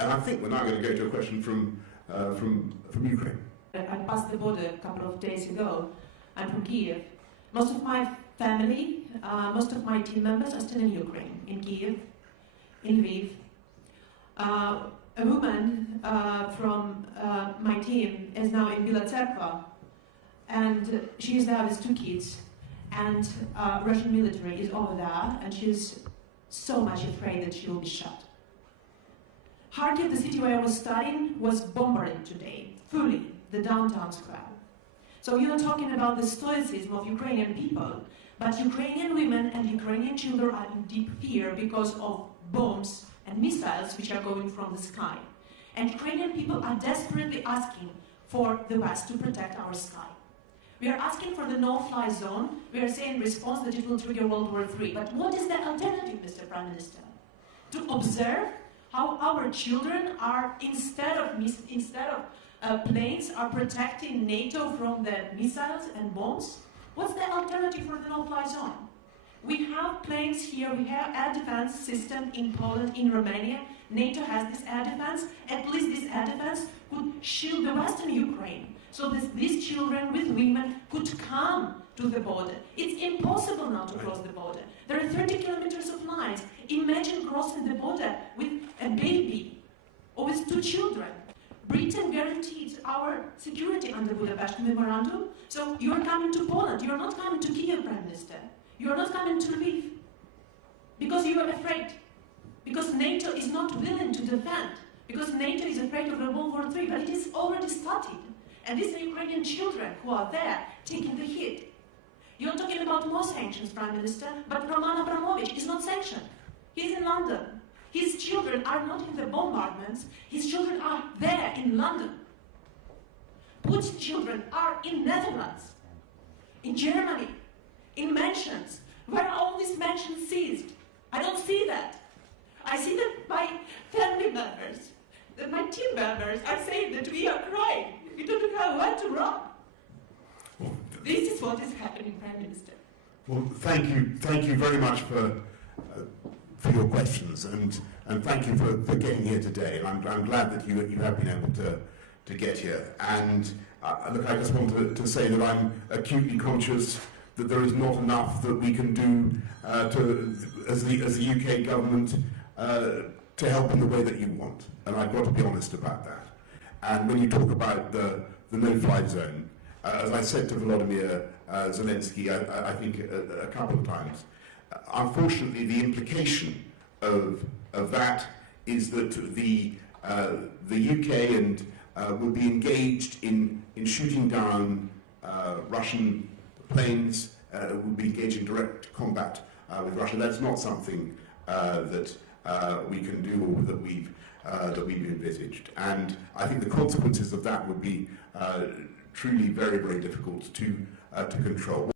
And I think we're now going to go to a question from Ukraine. I passed the border a couple of days ago. I'm from Kiev. Most of my family, most of my team members are still in Ukraine, in Kiev, in Lviv. A woman from my team is now in Bila Tserkva, and she is there with 2 kids, and Russian military is over there, and she's so much afraid that she will be shot. Kharkiv, the city where I was studying, was bombarded today, fully, the downtown square. So you're talking about the stoicism of Ukrainian people, but Ukrainian women and Ukrainian children are in deep fear because of bombs and missiles which are going from the sky. And Ukrainian people are desperately asking for the West to protect our sky. We are asking for the no-fly zone. We are saying in response that it will trigger World War III. But what is the alternative, Mr. Prime Minister? To observe how our children are, instead of planes, are protecting NATO from the missiles and bombs? What's the alternative for the no-fly zone? We have planes here, we have air defense system in Poland, in Romania. NATO has this air defense. At least this air defense could shield the western Ukraine, so that these children with women could come to the border. It's impossible now to cross the border. There are 30 kilometers of lines. Imagine crossing the border with a baby or with 2 children. Britain guaranteed our security under Budapest Memorandum, so you are coming to Poland. You are not coming to Kiev, Prime Minister. You are not coming to Lviv because you are afraid, because NATO is not willing to defend, because NATO is afraid of a World War III, but it is already started. And these are Ukrainian children who are there taking the hit. You're talking about more sanctions, Prime Minister, but Roman Abramovich is not sanctioned. He's in London. His children are not in the bombardments. His children are there in London. Putin's children are in Netherlands, in Germany, in mansions. Where are all these mansions seized? I don't see that. I see that my family members, that my team members are saying that we are crying. We don't know where to run. This is what is happening, Prime Minister. Well, thank you very much for your questions, and thank you for getting here today. And I'm glad that you have been able to get here. And look, I just want to say that I'm acutely conscious that there is not enough that we can do as the UK government to help in the way that you want. And I've got to be honest about that. And when you talk about the no-fly zone, as I said to Volodymyr Zelensky, I think a couple of times, unfortunately the implication of that is that the UK and will be engaged in shooting down Russian planes, will be engaged in direct combat with Russia. That's not something that we can do or that we've envisaged. And I think the consequences of that would be truly very, very difficult to control.